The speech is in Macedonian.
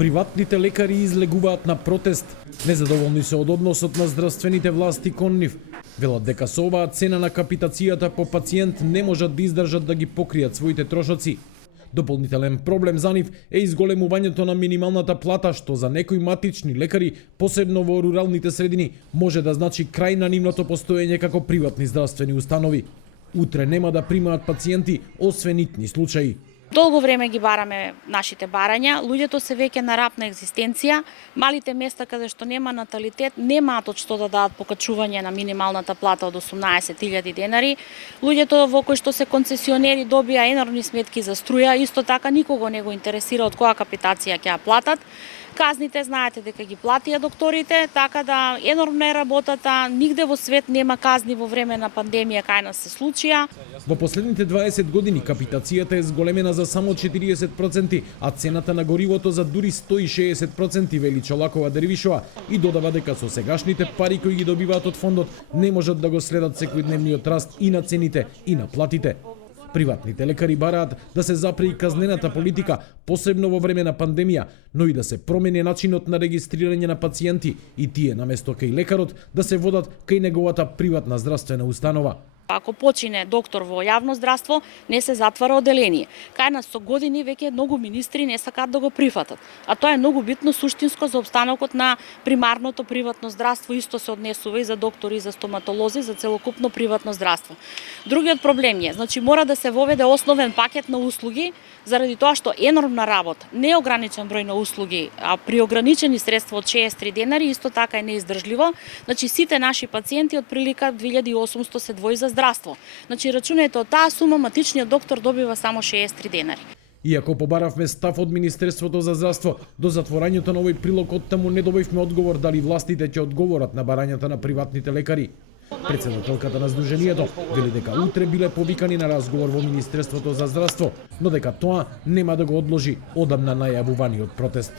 Приватните лекари излегуваат на протест. Незадоволни се од односот на здравствените власти кон нив. Велат дека со оваа цена на капитацијата по пациент не можат да издржат да ги покријат своите трошоци. Дополнителен проблем за нив е изголемувањето на минималната плата, што за некои матични лекари, посебно во руралните средини, може да значи крај на нивното постоење како приватни здравствени установи. Утре нема да примаат пациенти, освен итни случаи. Долго време ги бараме нашите барања, луѓето се веќе на рап на екзистенција, малите места каде што нема наталитет немаат од што да дадат покачување на минималната плата од 18.000 денари. Луѓето во кои што се концесионери добија енормни сметки за струја, исто така никого не го интересира од која капитација ќе ја платат. Казните знаете дека ги платија докторите, така да енормна е работата, нигде во свет нема казни во време на пандемија кај нас се случија. Во последните 20 години капитацијата е зголемена за само 40%, а цената на горивото за дури 160%, вели Чолакова Дервишова и додава дека со сегашните пари кои ги добиваат од фондот не можат да го следат секојдневниот раст и на цените и на платите. Приватните лекари бараат да се запре и казнената политика, посебно во време на пандемија, но и да се промени начинот на регистрирање на пациенти и тие наместо кај лекарот да се водат кај неговата приватна здравствена установа. Ако почине доктор во јавно здравство, не се затвара оделение. Кај нас со години веќе многу министри не сакаат да го прифатат. А тоа е многу битно суштинско за обстанокот на примарното приватно здравство, исто се однесува и за доктори, и за стоматолози, за целокупно приватно здравство. Другиот проблем е, значи мора да се воведе основен пакет на услуги, заради тоа што енормна работа, неограничен број на услуги, а при ограничени средства од 63 денари, исто така е неиздржливо. Значи сите наши пациенти од прилика 2800 се двои за здравство. Значи рачунајте од таа сума матичниот доктор добива само 63 денари. Иако побаравме став од Министерството за здравство, до затворањето на овој прилог од таму не добивме одговор дали властите ќе одговорат на барањата на приватните лекари. Председателката на Сдруженијето вели дека утре биле повикани на разговор во Министерството за здравство, но дека тоа нема да го одложи одамна најавуваниот протест.